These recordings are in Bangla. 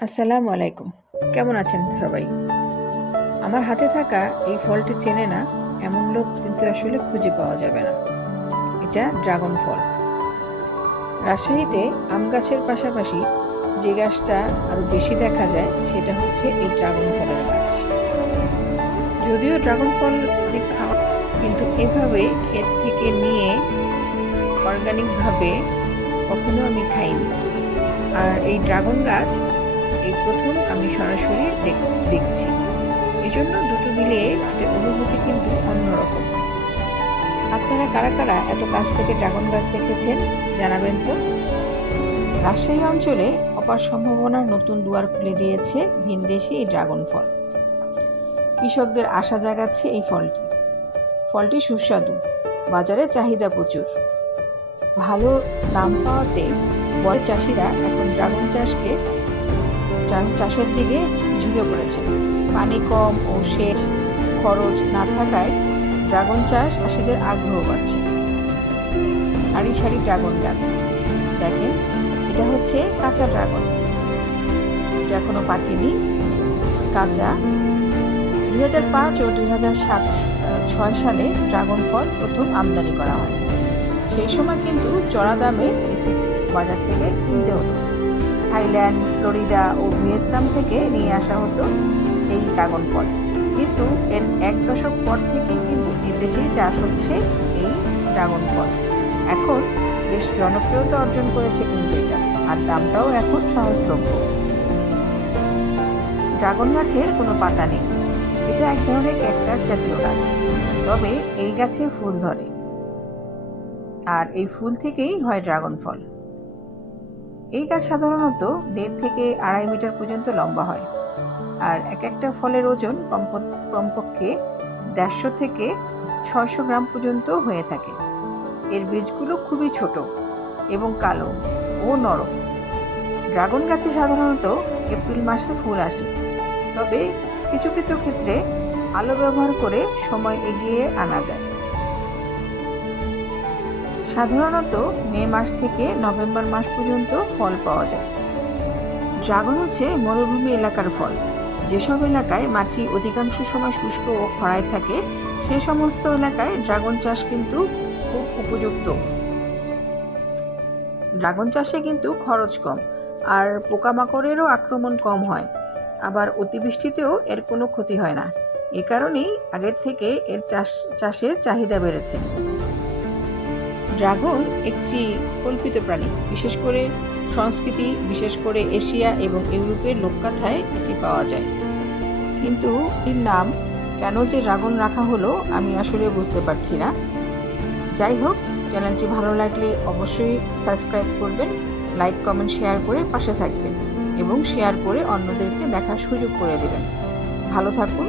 আসসালামু আলাইকুম। কেমন আছেন সবাই? আমার হাতে থাকা এই ফলটি চেনে না এমন লোক কিন্তু আসলে খুঁজে পাওয়া যাবে না। এটা ড্রাগন ফল। রাজশাহীতে আম গাছের পাশাপাশি যে গাছটা আরো বেশি দেখা যায় সেটা হচ্ছে এই ড্রাগন ফলের গাছ। যদিও ড্রাগন ফল অনেক খাওয়া, কিন্তু এভাবে ক্ষেত থেকে নিয়ে অর্গানিকভাবে কখনো আমি খাইনি। আর এই ড্রাগন গাছ এই প্রথম আমি সরাসরি দেখছি। এই জন্য দুটো মিলিয়ে এটার অনুভূতি কিন্তু অন্যরকম। আপনারা কারা কারা এত কাছ থেকে ড্রাগন গাছ দেখেছেন জানাবেন তো। রাজশাহী অঞ্চলে অপার সম্ভাবনার নতুন দুয়ার খুলে দিয়েছে ভিনদেশি এই ড্রাগন ফল। কৃষকদের আশা জাগাচ্ছে এই ফলটি সুস্বাদু, বাজারে চাহিদা প্রচুর। ভালো দাম পাওয়াতে বড় চাষিরা এখন ড্রাগন চাষের দিকে ঝুঁকে পড়েছে। পানি কম ও সেচ খরচ না থাকায় ড্রাগন চাষিদের আগ্রহ বাড়ছে। সারি সারি ড্রাগন গাছ দেখেন, এটা হচ্ছে কাঁচা ড্রাগন, এটা এখনো পাকেনি, কাঁচা। 2005 ও 2006 সালে ড্রাগন ফল প্রথম আমদানি করা হয়। সেই সময় কিন্তু চড়া দামে এটি বাজার থেকে কিনতে হতো। থাইল্যান্ড, ফ্লোরিডা ও ভিয়েতনাম থেকে নিয়ে আসা হতো এই ড্রাগন ফল। কিন্তু এর 1 দশক পর থেকে কিন্তু এদেশেই চাষ হচ্ছে এই ড্রাগন ফল। এখন বেশ জনপ্রিয়তা অর্জন করেছে কিন্তু এটা, আর দামটাও এখন সহজলভ্য। ড্রাগন গাছের কোনো পাতা নেই, এটা এক ধরনের ক্যাকটাস জাতীয় গাছ। তবে এই গাছে ফুল ধরে, আর এই ফুল থেকেই হয় ড্রাগন ফল। এই গাছ সাধারণত 1.5 থেকে 2.5 মিটার পর্যন্ত লম্বা হয়, আর একটা ফলের ওজন কমপক্ষে 150 থেকে 600 গ্রাম পর্যন্ত হয়ে থাকে। এর বীজগুলো খুবই ছোট এবং কালো ও নরম। ড্রাগন গাছে সাধারণত এপ্রিল মাসে ফুল আসে, তবে কিছু কিছু ক্ষেত্রে আলো ব্যবহার করে সময় এগিয়ে আনা যায়। সাধারণত মে মাস থেকে নভেম্বর মাস পর্যন্ত ফল পাওয়া যায়। ড্রাগন হচ্ছে মরুভূমি এলাকার ফল। যেসব এলাকায় মাটি অধিকাংশ সময় শুষ্ক ও খরায় থাকে, সে সমস্ত এলাকায় ড্রাগন চাষ কিন্তু খুব উপযুক্ত। ড্রাগন চাষে কিন্তু খরচ কম, আর পোকামাকড়েরও আক্রমণ কম হয়। আবার অতিবৃষ্টিতেও এর কোনো ক্ষতি হয় না। এ কারণেই আগের থেকে এর চাষের চাহিদা বেড়েছে। ড্রাগন একটি কল্পিত প্রাণী, বিশেষ করে এশিয়া এবং ইউরোপের লোককথায় এটি পাওয়া যায়। কিন্তু এর নাম কেন যে ড্রাগন রাখা হলো আমি আসলে বুঝতে পারছি না। যাই হোক, চ্যানেলটি ভালো লাগলে অবশ্যই সাবস্ক্রাইব করবেন, লাইক কমেন্ট শেয়ার করে পাশে থাকবেন এবং শেয়ার করে অন্যদেরকে দেখার সুযোগ করে দেবেন। ভালো থাকুন,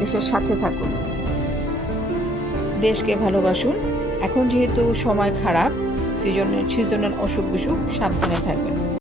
দেশের সাথে থাকুন, দেশকে ভালোবাসুন। এখন যেহেতু সময় খারাপ, সিজনাল অসুখ বিসুখ, সাবধানে থাকবেন।